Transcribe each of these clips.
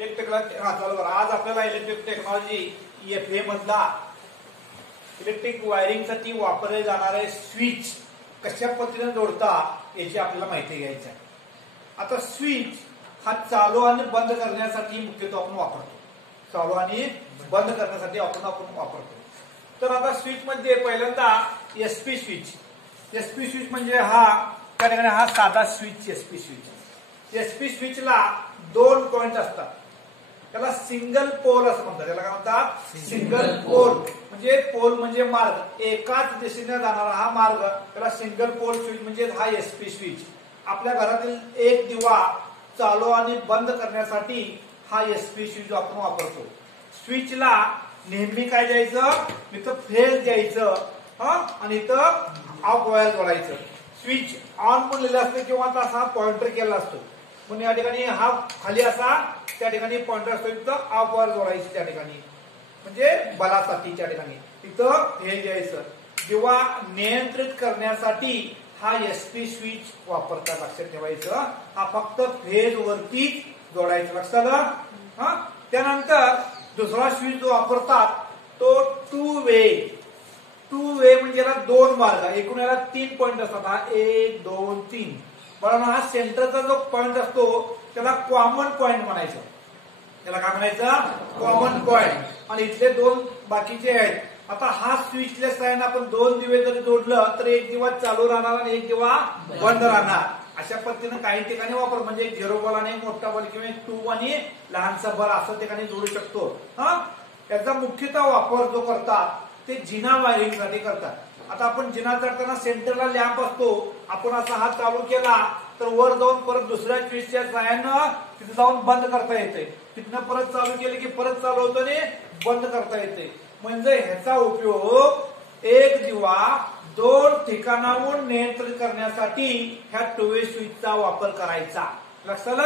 आज आपल्याला electric technology FA मधला इलेक्ट्रिक वायरिंग साठी वापरले जाणारे स्विच कशा पद्धतीने जोडता याची आपल्याला माहिती घ्यायची आहे. आता स्विच हा चालू आणि बंद करण्यासाठी मुख्यतः आपण वापरतो. चालू आणि बंद करण्यासाठी आपण वापरतो. तर आता स्विच मध्ये पहिल्यांदा एसपी स्विच. एसपी स्विच म्हणजे त्या ठिकाणी हा साधा स्विच एसपी स्विच. एसपी स्विचला 2 पॉइंट असतात. त्याला सिंगल पोल असं म्हणतात. त्याला काय म्हणतात? Single pole. म्हणजे पोल म्हणजे मार्ग, एकाच दिशेने जाणारा हा मार्ग, त्याला सिंगल पोल स्विच म्हणजे हा एसपी स्विच. आपल्या घरातील एक दिवा चालू आणि बंद करण्यासाठी हा एसपी स्विच आपण वापरतो. स्विचला नेहमी काय द्यायचं, इथं फेज द्यायचं आणि इथं ऑफ वायर जोडायचं. स्विच ऑन म्हणलेलं असतं किंवा असा पॉइंटर केला असतो. म्हणून या ठिकाणी हा खाली असा, त्या ठिकाणी पॉइंटर असतो, इथं ऑफ वायर जोडायची त्या ठिकाणी, म्हणजे बलासाठी त्या ठिकाणी इथं फेज द्यायचं. दिवा नियंत्रित करण्यासाठी हा एसपी स्विच वापरतात. लक्षात ठेवायचं, हा फक्त फेज वरती जोडायचं. लक्षात. त्यानंतर दुसरा स्विच जो वापरतात तो टू वे. टू वे म्हणजे याला 2 मार्ग, एकूण याला 3 पॉइंट असतात. हा 1 2 3. बरोबर. हा सेंटरचा जो पॉइंट असतो त्याला कॉमन पॉइंट म्हणायचं. त्याला काय म्हणायचं? Common point. आणि इथले 2 बाकीचे आहेत. आता हा स्विचच्या साहाय्याने आपण 2 दिवे जरी जोडलं तर एक दिवा चालू राहणार आणि एक दिवा बंद राहणार. अशा पद्धतीने काही ठिकाणी वापर, म्हणजे 0 बल आणि मोठा बल किंवा 2 आणि लहानसा बल असं ठिकाणी जोडू शकतो. याचा मुख्यतः वापर जो करतात ते जिना वायरिंग साठी करतात. आता आपण जिना चढताना सेंटरला लॅम्प असतो, आपण असा हात चालू केला तर वर जाऊन परत दुसऱ्या स्विचच्या साहाय्यानं तिथे जाऊन बंद करता येते. तिथनं परत चालू केले की परत चालू होतं आणि बंद करता येते. म्हणजे ह्याचा उपयोग एक दिवा 2 ठिकाणाहून नियंत्रित करण्यासाठी ह्या टू वे स्विचचा वापर करायचा. लक्षात.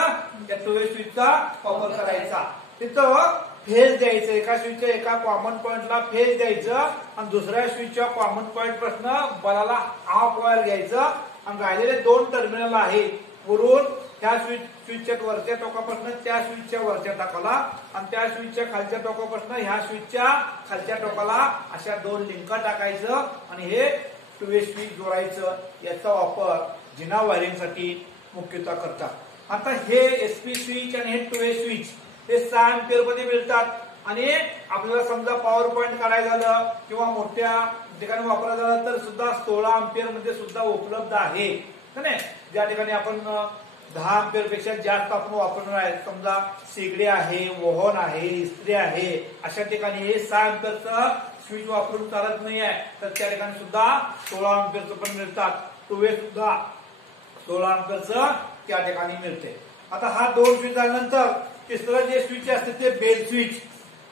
त्या टू वे स्विचचा वापर करायचा. तिथं फेज द्यायचं, एका स्विचच्या एका कॉमन पॉइंटला फेज द्यायचं आणि दुसऱ्या स्विचच्या कॉमन पॉइंट पासून बलाला ऑफ वायर घ्यायचं आणि राहिलेले 2 टर्मिनल आहेत वरून त्या स्विचच्या वरच्या टोकापासून त्या स्विचच्या वरच्या टोकाला आणि त्या स्विचच्या खालच्या टोकापासून ह्या स्विचच्या खालच्या टोकाला अशा 2 लिंका टाकायचं आणि हे टू वे स्विच जोडायचं. याचा वापर जिना वायरिंग साठी मुख्यतः करतात. आता हे एसपी स्विच आणि हे टू वे स्विच हे 6 अँपिअर मध्ये मिळतात. आणि आपल्याला समजा पॉवर पॉइंट काढायचं झालं किंवा मोठ्या ठिकाणी वापरायचं झालं तर सुद्धा 16 अँपिअर मध्ये सुद्धा उपलब्ध आहे. ज्या ठिकाणी आपण 10 अँपिअर पेक्षा जास्त आपण वापरणार आहे, समजा शेगडी आहे, ओव्हन आहे, इस्त्री आहे, अशा ठिकाणी हे 6 अँपिअरचं स्विच वापरून चालत नाही आहे, तर त्या ठिकाणी सुद्धा 16 अँपिअरचं पण मिळतात. टू वे सुद्धा 16 अँपिअरचं त्या ठिकाणी मिळते. आता हा 2 स्विच झाल्यानंतर तिसरं जे स्विच असते ते बेल स्विच.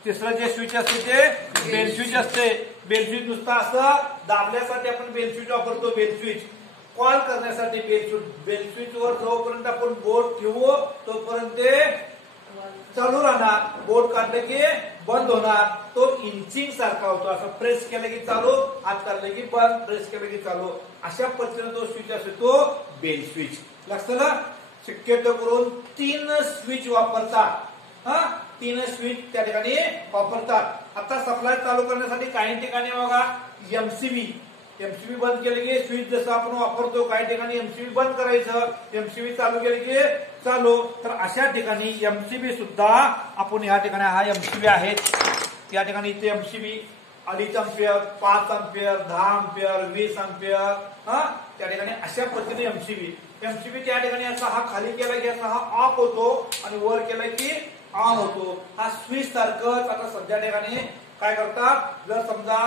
तिसरं जे स्विच असते ते बेल स्विच असते. बेल स्विच नुसतं असं दाबल्यासाठी आपण बेल स्विच वापरतो. बेल स्विच कॉल करण्यासाठी बेल स्विच वर जोपर्यंत आपण बोट ठेवू तोपर्यंत ते चालू राहणार. बोट काढलं की बंद होणार. तो इंचिंग सारखा होतो. असं प्रेस केलं की चालू, हात काढलं की बंद, प्रेस केलं की चालू, अशा पद्धतीने तो स्विच असतो तो बेल स्विच. लक्षात. शक्यतो करून 3 स्विच वापरतात. 3 स्विच त्या ठिकाणी वापरतात. आता सप्लाय चालू करण्यासाठी काही ठिकाणी बघा एमसीबी बंद केले की स्विच जसं आपण वापरतो, काही ठिकाणी एमसीबी बंद करायचं, एमसीबी चालू केले की चालू. तर अशा ठिकाणी एमसीबी सुद्धा आपण या ठिकाणी हा एमसीबी आहे, या ठिकाणी इथे MCB 2.5 ampere, 5 ampere, 10 ampere, 20 ampere, त्या ठिकाणी अशा पद्धतीने एमसीबी त्या ठिकाणी असा हा खाली केला की असा हा ऑफ होतो आणि वर केला की ऑन होतो. हा स्विच सारखंच. आता सध्या ठिकाणी काय करतात, जर समजा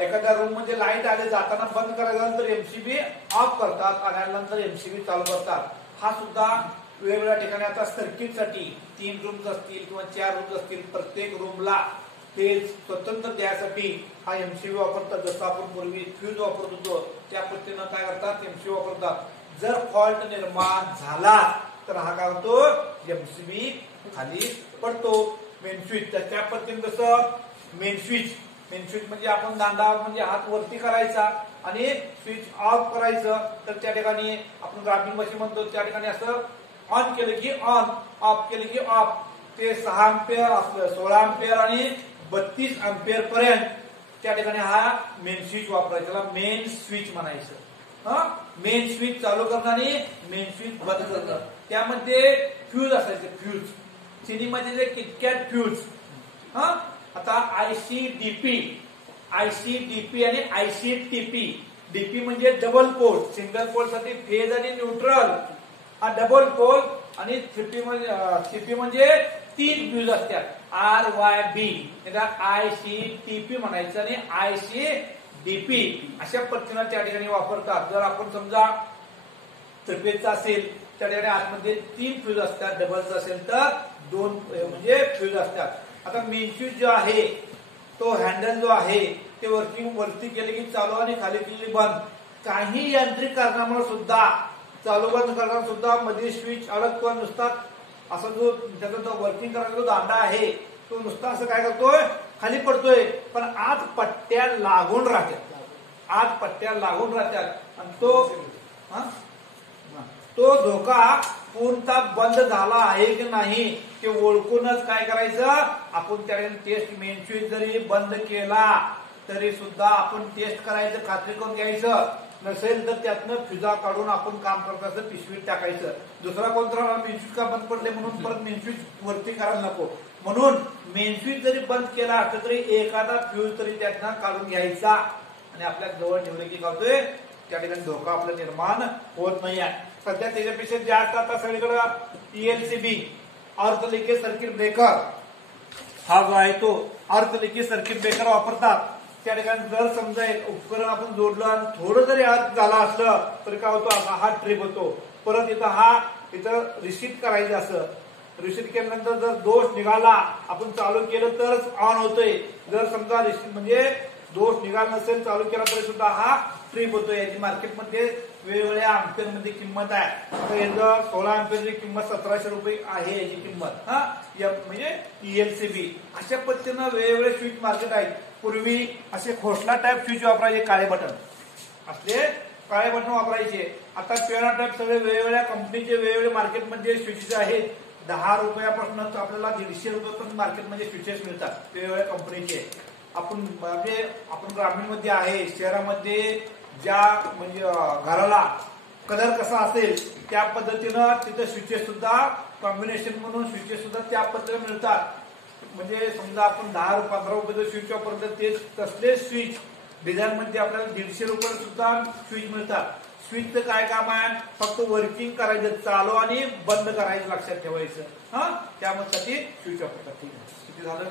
एखाद्या रूम मध्ये लाईट आले, जाताना बंद करायचं तर एमसीबी ऑफ करतात आणि नंतर एमसीबी चालू करतात. हा सुद्धा वेगवेगळ्या ठिकाणी आता सर्किटसाठी 3 रूम्स असतील किंवा 4 रूम्स असतील, प्रत्येक रूमला ते स्वतंत्र द्यासाठी हा एमसीबी वापरतात. जसं आपण पूर्वी फ्यूज वापरत होतो त्या पद्धतीनं काय करतात, एमसीबी वापरतात. जर फॉल्ट निर्माण झाला तर हा काय होतो, एमसीबी खाली पडतो. मेन स्विच त्या पद्धतीने जसं मेन स्विच म्हणजे आपण दांडा म्हणजे हात वरती करायचा आणि स्विच ऑफ करायचं. तर त्या ठिकाणी आपण ग्रामीण भाषेत म्हणतो त्या ठिकाणी असं ऑन केलं की ऑन, ऑफ केले की ऑफ ते 6 अँपिअर असलं 16 अँपिअर आणि 32 अँपिअर पर्यंत त्या ठिकाणी हा मेन स्विच वापरायचा, त्याला मेन स्विच म्हणायचं. मेन स्विच चालू करणं आणि मेन स्विच बंद करणं. त्यामध्ये फ्यूज असायचे, फ्यूज सिनेमाचे किटकॅट फ्यूज. आता आयसीडीपी आणि आयसीटीपी. डीपी म्हणजे डबल पोल, सिंगल पोल साठी फेज आणि न्यूट्रल. हा डबल पोल आणि सीपी म्हणजे 3 फ्यूज असतात. RYB त्याला आयसीटीपी म्हणायचं आणि आयसीडीपी अशा पद्धतीने त्या ठिकाणी वापरतात. जर आपण समजा त्रिपेजचा असेल त्या ठिकाणी आतमध्ये 3 फ्यूज असतात, डबलचा असेल तर 2 म्हणजे फ्यूज असतात. आता मेन स्विच जो आहे तो हँडल जो आहे ते वरती केले की चालू आणि खाली केले बंद. काही यांत्रिक कारणामुळे सुद्धा चालू बंद करताना सुद्धा मध्ये स्विच अडकतो, नुसता असा जो त्याचा जो वर्किंग करायचा जो दांडा आहे तो नुसता असं काय करतोय खाली पडतोय, पण आत पट्ट्या लागून राहतात आणि तो धोका पूर्णतः बंद झाला आहे की नाही ते ओळखूनच काय करायचं आपण त्या टेस्ट. मेन स्विच जरी बंद केला तरी सुद्धा आपण टेस्ट करायचं, खात्री करून घ्यायचं. नसेल तर त्यातनं फ्युजा काढून आपण काम करत असं पिशवीत टाकायचं. दुसरा कोणता मेन स्विच का बंद पडले म्हणून परत मेन स्विच वरती करायला नको. म्हणून मेन स्विच जरी बंद केला असला तरी एखादा फ्यूज तरी त्यातनं काढून घ्यायचा आणि आपल्या जवळ ठेवले की काय त्या ठिकाणी धोका आपला निर्माण होत नाही आहे. सध्या त्याच्यापेक्षा जास्त आता सगळीकडे PLCB अर्थ लिकेज सर्किट ब्रेकर हा जो आहे तो अर्थ लिकेज सर्किट ब्रेकर वापरतात. त्या ठिकाणी जर समजा एक उपकरण आपण जोडलं आणि थोडं जरी अर्थ झाला असलं तर काय होतो हा ट्रिप होतो. परत इथं रिसीट करायचं. असं रिसीट केल्यानंतर जर दोष निघाला आपण चालू केलं तरच ऑन होतोय. जर समजा रिसीट म्हणजे दोष निघाला नसेल चालू केला तरी सुद्धा हा ट्रिप होतोय. याची मार्केटमध्ये वेगवेगळ्या अँपिअर मध्ये किंमत आहे. आता याचं 16 अँपिअरची किंमत 1700 रुपये आहे याची किंमत. म्हणजे PLCB अशा पद्धतीनं वेगवेगळे स्विच मार्केट आहेत. पूर्वी असे खोसला टाईप स्विच वापरायचे, काळे बटन वापरायचे. आता पियानो टाईप सगळे वेगवेगळ्या कंपनीचे वेगवेगळे मार्केटमध्ये स्विचेस आहेत. 10 रुपयापासून आपल्याला 150 रुपयापर्यंत मार्केटमध्ये स्विचेस मिळतात वेगवेगळ्या कंपनीचे. आपण ग्रामीण मध्ये आहे, शहरामध्ये ज्या म्हणजे घराला कलर कसा असेल त्या पद्धतीनं तिथे स्विचेस सुद्धा कॉम्बिनेशन म्हणून स्विचेस सुद्धा त्या पद्धतीने मिळतात. म्हणजे समजा आपण 10-15 रुपयाचं स्विच वापरतो ते तसले स्विच डिझाईन मध्ये आपल्याला 150 रुपये सुद्धा स्विच मिळतात. स्विचचं काय काम आहे फक्त वर्किंग करायचं, चालू आणि बंद करायचं लक्षात ठेवायचं. त्यामध्ये स्विच वापरतात. ठीक आहे, किती झालं.